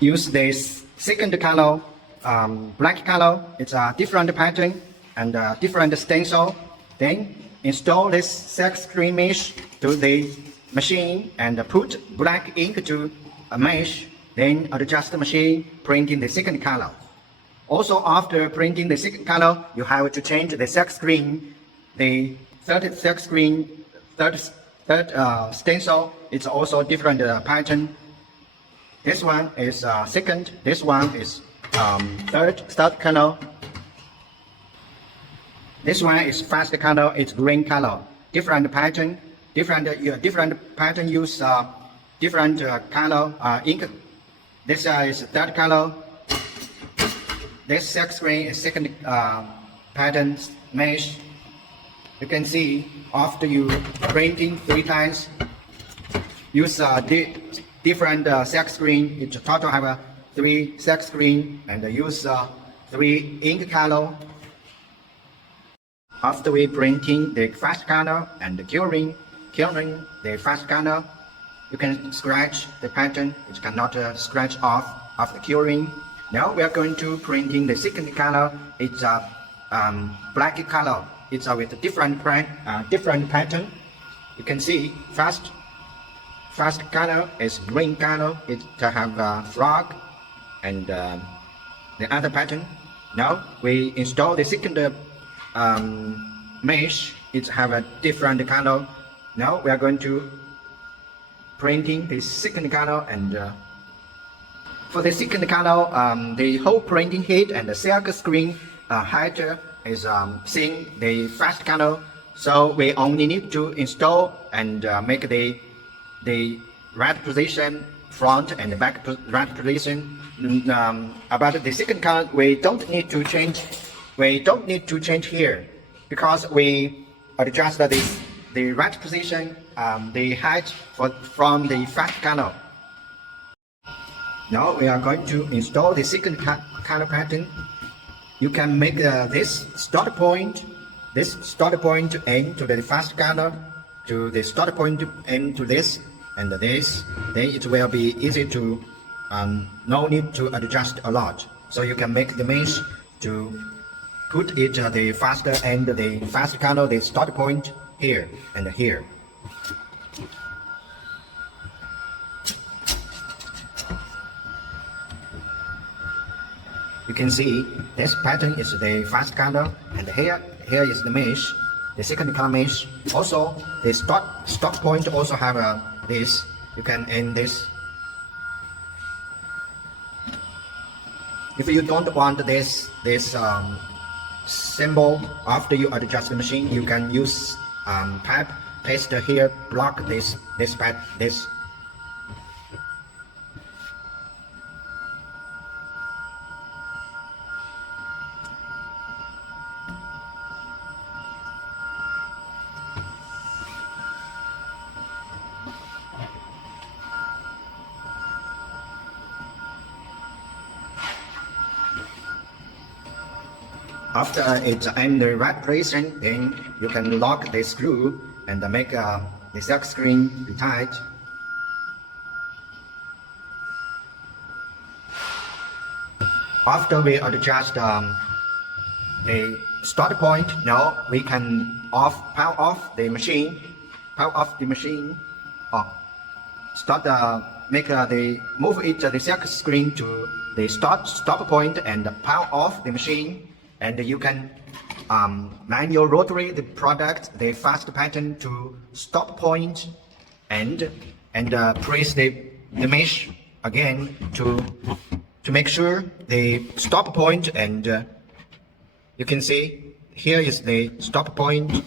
use this second color, black color. It's a different pattern and a different stencil. Then install this silk screen mesh to the machine and put black ink to a mesh. Then adjust the machine, printing the second color. Also, after printing the second color, you have to change the silk screen. The third silk screen, third stencil, it's also different pattern. This one is second. This one is third color. This one is first color. It's green color. Different pattern. Different pattern use different color ink. This is third color. This silk screen is second pattern mesh. You can see after you printing 3 times, use different silk screen. It total have 3 silk screen and use 3 ink color. After we printing the first color and curing the first color, you can scratch the pattern. It cannot scratch off after curing. Now we are going to printing the second color. It's a black color. It's with a different pattern. You can see first color is green color. It have a frog and the other pattern. Now we install the second mesh. It have a different color. Now we are going to printing the second color, and for the second color, the whole printing head and the silk screen height is seeing the first color. So we only need to install and make the right position, front and back right position. About the second color, we don't need to change. We don't need to change here because we adjust the right position, the height from the first color. Now we are going to install the second color pattern. You can make this start point aim to the first color, to the start point aim to this and this. Then it will be easy to no need to adjust a lot. So you can make the mesh to put it the faster and the first color, the start point here and here. You can see this pattern is the first color, and here is the mesh, the second color mesh. Also, the start point also have this. You can end this. If you don't want this symbol after you adjust the machine, you can use pipe paste here, block this pipe. After it's in the right position, then you can lock the screw and make the silk screen be tight. After we adjust the start point, now we can power off the machine. Move the silk screen to the stop point and power off the machine. And you can manual rotary the product, the fast pattern to stop point, and press the mesh again to make sure the stop point. And you can see here is the stop point,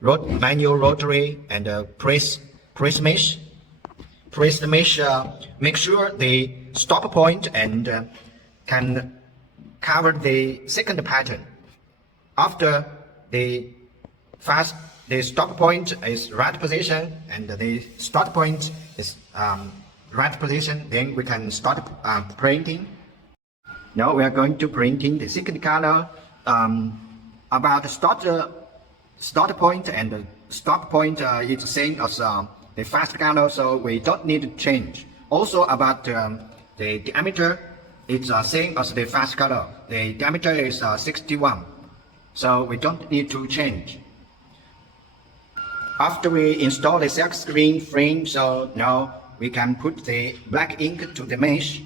manual rotary, and press mesh. Press the mesh. Make sure the stop point and can cover the second pattern. After the stop point is right position and the start point is right position, then we can start printing. Now we are going to printing the second color. About the start point and the stop point is the same as the first color, so we don't need to change. Also about the The diameter is same as the fast color. The diameter is 61. So we don't need to change. After we install the silk screen frame, so now we can put the black ink to the mesh